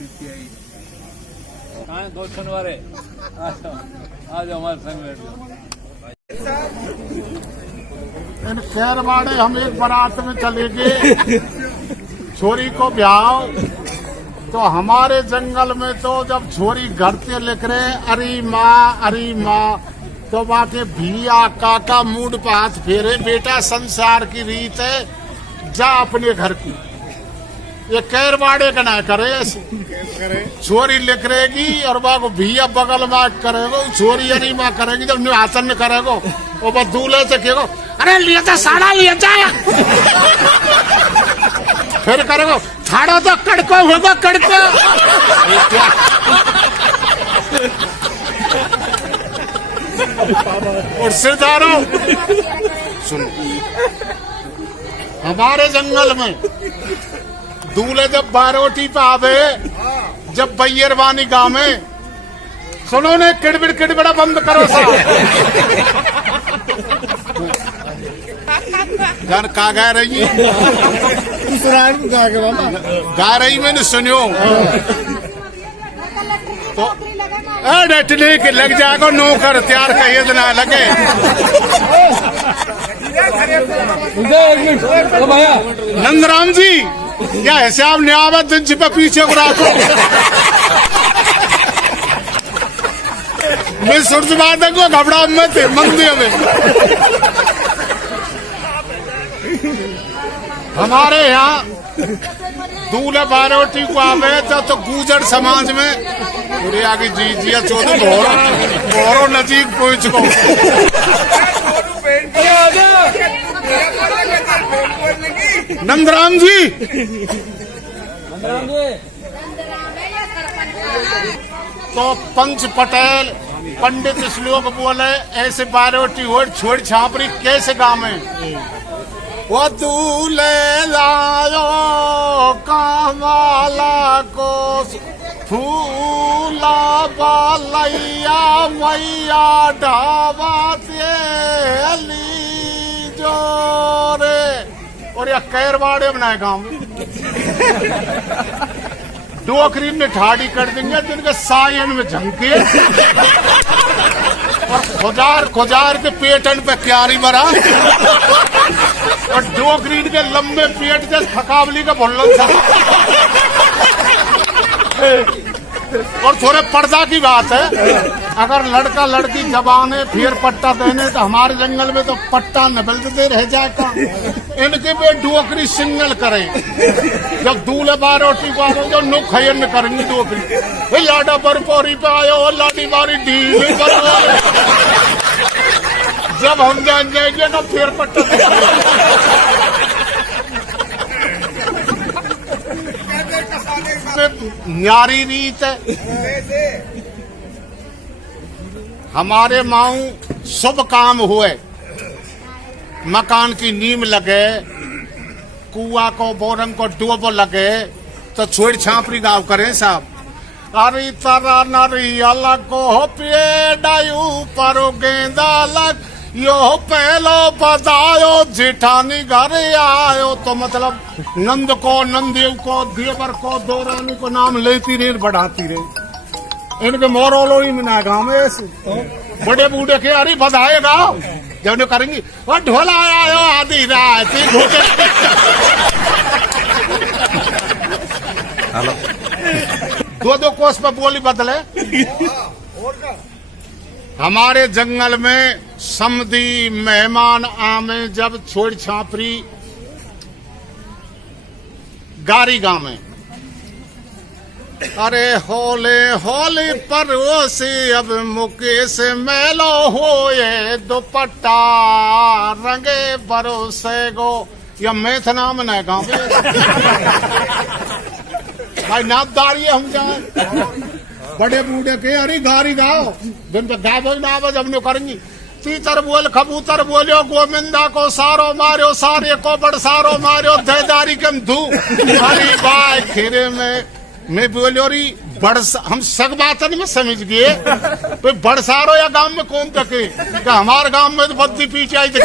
CPI कहाँ दो शनिवारे आज हमारे संग बैठ जाओ। इन खैरवाड़े हम एक बारात में चले गए, छोरी को ब्याह, तो हमारे जंगल में तो जब छोरी घर से लिख रहे अरे माँ, तो बाकी भैया काका मूड पे हाथ फेरे, बेटा संसार की रीत है, जा अपने घर की। ये कैरवाड़े का ना करे, छोरी लिख रहेगी और बाको भैया बगल में करेगो, छोरी अरे माँ करेगी, जब निवासन में करेगो वो बस दूल्हे से कहेगो अरे लिया था साड़ा लिया जाए, फिर करेगो थाड़ा तो कड़को होगा कड़को। और सिरदारो सुनो, हमारे जंगल में दूल्हे जब बारोटी पे आवे, जब बैरवानी गांव में, सुनो ने किड़बिड़ा बंद करो साहब। घर का गा रही गा रही मैंने सुनियो तो डटने के लग जाएगा, नौकर तैयार कहिए तो ना लगे। नंदराम जी क्या ऐसे आप न्यावत दिन छिपा पीछे को रखो, मैं सूर्य बादल को घबरा में थे मंदिर में। हमारे यहाँ दूल्हे बारोटी को आवे तो गुजर समाज में पूरी आगे जी चौधरी घोरो नजीक पहुंच को। नंदराम जी तो पंच पटेल पंडित श्लोक बोले, ऐसे बारोटी हो छोड़ छापरी कैसे गाँव में वो दूल्हे लायो कामाला को फूला बालैया मैया ढाबा जोरे। और यह कैरवाड़े बनाए गांव में डोकरी में ठाड़ी कर देंगे, जिनके सायन में झंके और खुजार के पेटन पे क्यारी मरा और डोकरी के लंबे पेट जैसे फकावली का भुल्लन था। और थोड़े पर्दा की बात है, अगर लड़का लड़की जबाने फिर पट्टा देने तो हमारे जंगल में तो पट्टा न बलते रह जाएगा। इनके पे डोकरी सिंगल करे, जब दूल्हे बारोटी को आओ जो नुक खयन करेंगे डोकरी लाडा बरपोरी पे आयो लाडी बारी ढीली पर, जब हम जान जाएंगे ना फिर पट्टा न्यारी रीत है। हमारे माऊ शुभ काम हुए, मकान की नींव लगे, कुआ को बोरंग को डूब लगे, तो छोड़ छापरी गाँव करें साहब। अरे तारा नारी अलग को पेड़ायू पर गेंदा लग, यो पहलो बतायो जेठानी घर आयो, तो मतलब नंद को नंदेव को देवर को दौरानी को नाम लेती रहे बढ़ाती रहे। इनके मोरोलो ही मिना गाँव में ऐसे बड़े बूढ़े के अरे बधाए गाओ, जब ने करेंगी वो ढोला आयो आधी रात दो कोस पे बोली बदले। हमारे जंगल में समधी मेहमान आमे, जब छोड़ छापरी गारी गाँव में, अरे होले होले परोसे अब मुकेश मेलो होए, दुपट्टा रंगे बरोसे गो, या मैथ नाम न गाँव में भाई नापदारी हम जाए। बड़े बूढ़े के अरे गारी गाओ, दिन पे गावो ना जब नो करेंगी। तीतर बोल कबूतर बोलियो, गोविंदा को सारो मारियो, सारे को बड़ सारो मारियो, देदारी कम धू हरी बाय खीरे में मैं बोलियो री बड़, हम सग बातन में समझ गए तो बड़ सारो या गांव में कौन तके, हमारे गांव में तो बद्दी पीछे आई थी।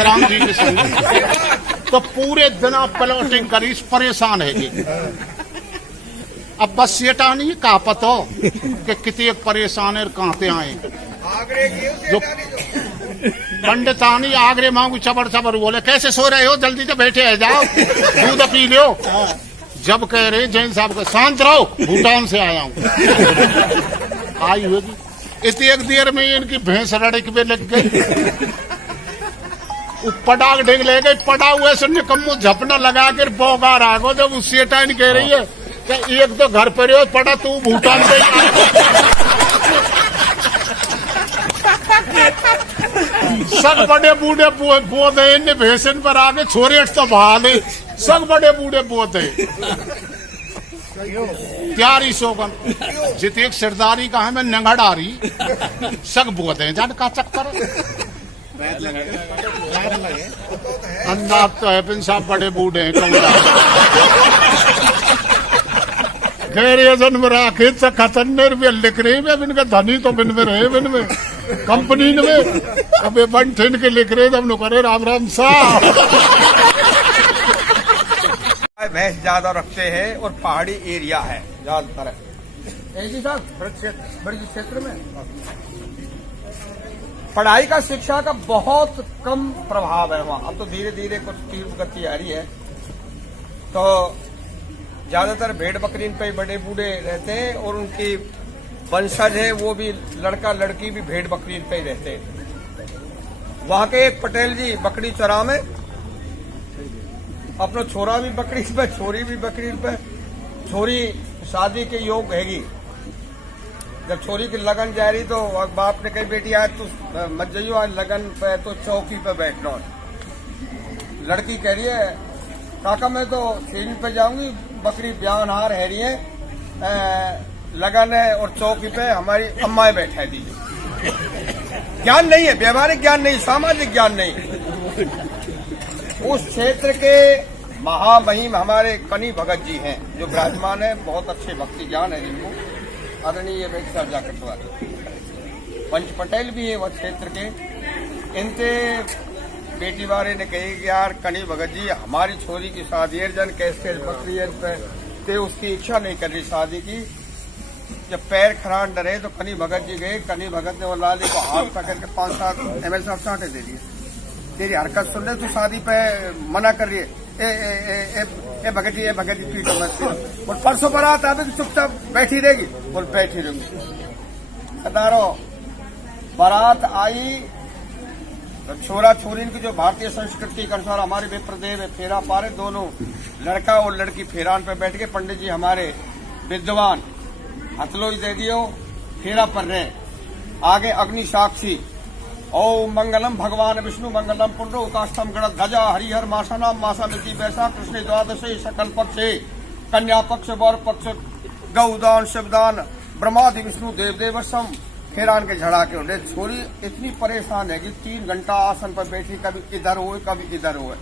राम जी के संग तो पूरे दिन प्लॉटिंग करी, परेशान है जी। अब बस सेटा नहीं कहा पतो कि कितने परेशान है, कहते आए जो पंडितानी आगरे मांगू चबर चबर बोले कैसे सो रहे हो, जल्दी से बैठे है, जाओ दूध पी लो। जब कह रहे जैन साहब को शांत रहो, भूटान से आया हूँ। आई होगी इतनी एक देर में इनकी भैंस रड़क में लग गई, पटाख ढेक ले गई, पटा हुए से निकम्मू झपना लगा कर बोगा रागो। जब उस सेटाइन कह रही है कि एक तो घर पर हो पड़ा, तू भूटान से सब बड़े बूढ़े बोध है, इन भैंसन पर आगे छोरे तो बहाल है, सब बड़े बूढ़े बोध है। त्यारी सोगन जित एक सरदारी का है, मैं नंगड़ारी सग बोध है, जान का चक्कर अंदाज तो है, पिन साहब बड़े बूढ़े हैं। खैर जन्म राखे खतरने रुपये लिख रहे हैं, इनका धनी तो बिन में रहे, बिन में कंपनी में अब बन ठिन के लिख रहे, तब करे राम राम साहब। भैंस ज्यादा रखते हैं और पहाड़ी एरिया है ज्यादातर। जी साहब ब्रज क्षेत्र में पढ़ाई का, शिक्षा का बहुत कम प्रभाव है वहाँ। अब तो धीरे धीरे कुछ तीव्र गति आ रही है, तो ज्यादातर भेड़ बकरीन पे बड़े बूढ़े रहते हैं और उनकी वंशज है वो भी लड़का लड़की भी भेड़ बकरीन पे ही रहते हैं। वहाँ के एक पटेल जी बकरी चरा में अपना छोरा भी बकरी पे, छोरी भी बकरी पे, छोरी शादी के योग हैगी। जब छोरी की लगन जा रही तो बाप ने कही बेटी आज तू मत जाइयो, आज लगन पे तो चौकी पे बैठना। लड़की कह रही है काका मैं तो सीन पे जाऊंगी, बकरी ब्यान हार है रही है, लगन है और चौकी पे हमारी अम्माएं बैठा दीजिए। ज्ञान नहीं है, व्यवहारिक ज्ञान नहीं, सामाजिक ज्ञान नहीं। उस क्षेत्र के महामहिम हमारे कनी भगत जी हैं जो विराजमान है, बहुत अच्छे भक्ति ज्ञान है जिनको, आदरणीय व्यक्ति साहब जाकर पंच पटेल भी है वह क्षेत्र के। इनके बेटी वाले ने कही कि यार कनी भगत जी हमारी छोरी की शादी है, जन कैसे बकरी पे उसकी इच्छा नहीं कर रही शादी की। जब पैर खरान डरे तो कनी भगत जी गए, कनी भगत ने वो लाली को हाथ पकड़ के 5-7 ML साहब चांटे दे दिए, तेरी हरकत सुन ले, तू शादी पे मना कर रही है, ए भगत जी पीटो मत। और परसों बारात आवे तो चुपचाप बैठी रहेगी, बोल बैठी रहूंगी। सरदारो बारात आई तो छोरा छोरी की जो भारतीय संस्कृति के अनुसार हमारे विप्रदेव फेरा पारे, दोनों लड़का और लड़की फेरान पे बैठ के, पंडित जी हमारे विद्वान हथलोई दे दियो, फेरा पर रहे। आगे अग्नि साक्षी ओम मंगलम भगवान विष्णु मंगलम पुंडो काष्ठम गणत ध्वजा हरिहर मासानाम मासा मिति वैसा कृष्ण द्वादशे सकल पक्षे कन्या पक्ष वर पक्ष गौदान शिवदान ब्रह्मादि विष्णु देवदेवसम। फेरान के झड़ा के उठे। छोरी इतनी परेशान है कि 3 घंटा आसन पर बैठी, कभी इधर हो कभी इधर हो।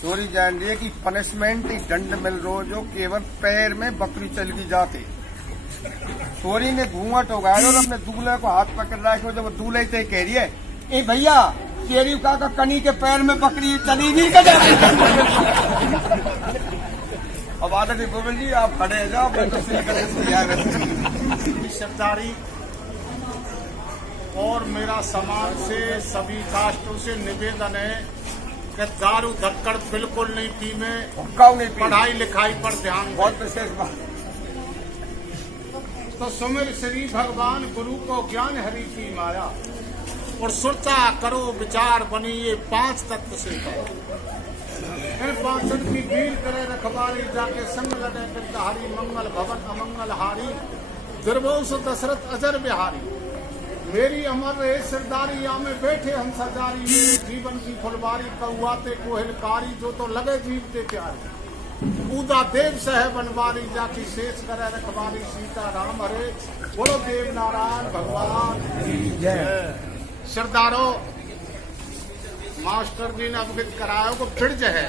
छोरी जान रही है कि पनिशमेंट दंड मिल रो जो केवल पैर में बकरी चल गई जाती। छोरी ने घूंघट उगाया और अपने दूल्हे को हाथ पकड़ रहा है। जब दूल्हे से कह रही है ए भैया तेरी का कनी के पैर में बकरी चली नहीं कर। अब आदरणीय गोविल जी आप खड़े जाओ, सरदारी और मेरा समाज से सभी कास्टों से निवेदन है कि दारू धक्कड़ बिल्कुल नहीं पीने, पढ़ाई लिखाई पर ध्यान। बहुत विशेष बात। तो सुमिर श्री भगवान गुरु को ज्ञान हरि की माया और सुरता करो विचार बनी ये 5 तत्व से है। इन 5 की भीड़ करे रखवारी जाके संग लगे हरि मंगल भवन अमंगल हारी दुर्बोस दशरथ अजर बिहारी। मेरी अमर रहे सरदारी या में बैठे हम सजारी, मेरे जीवन की फुलवारी कौआते कोहलकारी जो तो लगे जीवते प्यारे। पूजा देव सह बनवारी जाकी शेष करे रखवारी सीता राम हरे बोलो देव नारायण भगवान की जय। सरदारों मास्टर जी ने अवगत कराया वो ब्रिज है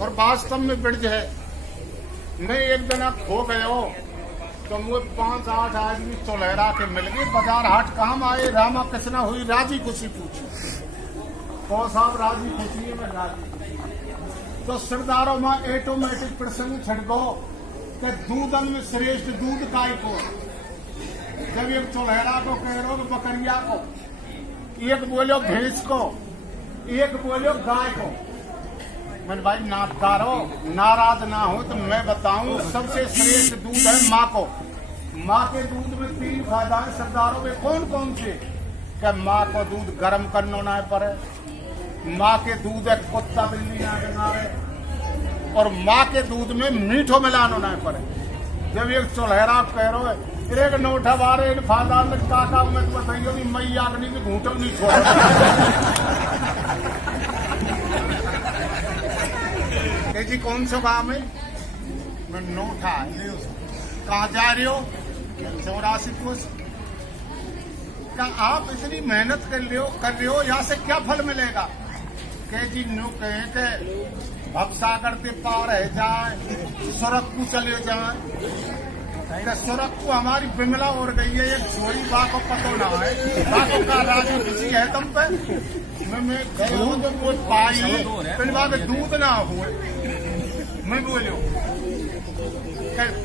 और वास्तव में ब्रिज है। मैं एक दिन खो गयो तो मुझे 5-8 आदमी चौलहरा के मिल गए। बाजार हाट काम आए, रामा कृष्णा हुई राजी खुशी पूछी। को साहब राजी खुशी में राजी। तो सरदारों में ऑटोमेटिक प्रसंग छड़को कि दूधन में श्रेष्ठ दूध काय को। जब एक चुल्हेड़ा को कह रहे हो बकरिया को, एक बोलो भैंस को, एक बोलो गाय को। मैंने भाई नाटकारो नाराज ना हो तो मैं बताऊं सबसे श्रेष्ठ दूध है माँ को। माँ के दूध में 3 फायदा है सरदारों में। कौन कौन से? क्या माँ को दूध गर्म करना ना पड़े, माँ के दूध है कुत्ता बिल्ली ना बनावे, और माँ के दूध में मीठो मिलानो ना पड़े। जब एक चुल्हेरा कह रहे हो एक नोटा बारे एक फायदा में काका में तो बताइए भी मैया अग्नि में घूटो नहीं छोड़। जी कौन सा काम है? मैं नोटा कहाँ जा रहे हो? 84 कोस। क्या आप इतनी मेहनत कर रहे हो यहाँ से क्या फल मिलेगा? कह जी नो कहे के भवसागर के पार है जाए सुरखू चले जाए। सुरखू हमारी बिमला और गई है, एक छोरी बा को पतो ना है, बाको का राजा किसी है तुम पे। मैं दूध वो पाई फिर बात दूध ना हुए। मैं बोलो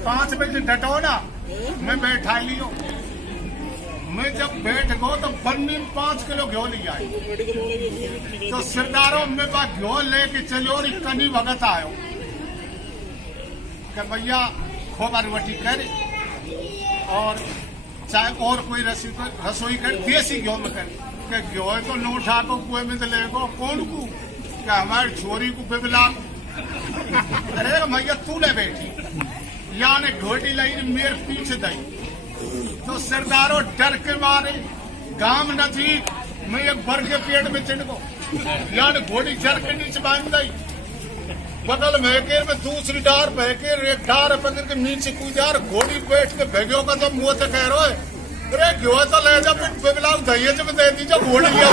5 बजे डटो ना, मैं बैठा लियो। मैं जब बैठ गो तो बन्नी में 5 किलो घ्यो लिया। तो सरदारों में बात घ्यो लेके चलो और कनी भगत आयो कि भैया खोबर वटी कर और चाहे और कोई रसोई कर देसी घ्यो में कर के घ्यो तो नोठा को कुएं में ले गो कौन को क्या हमारी छोरी को बिबला। अरे भैया तू ले बैठी या ने घोटी लाई मेरे पीछे दई। तो सरदारों डर के मारे गांव नजदीक मैं एक बर के पेड़ में चिड़ गो, या ने घोड़ी जर के नीचे बांध गई। बगल महकेर में दूसरी डार बहकेर एक डार पकड़ के नीचे कूदार घोड़ी बैठ के भेगो का तो मुंह से कह रहे अरे घ्यो तो ले जा बिबलाऊ दही जब दे दीजिए घोड़ी लिया।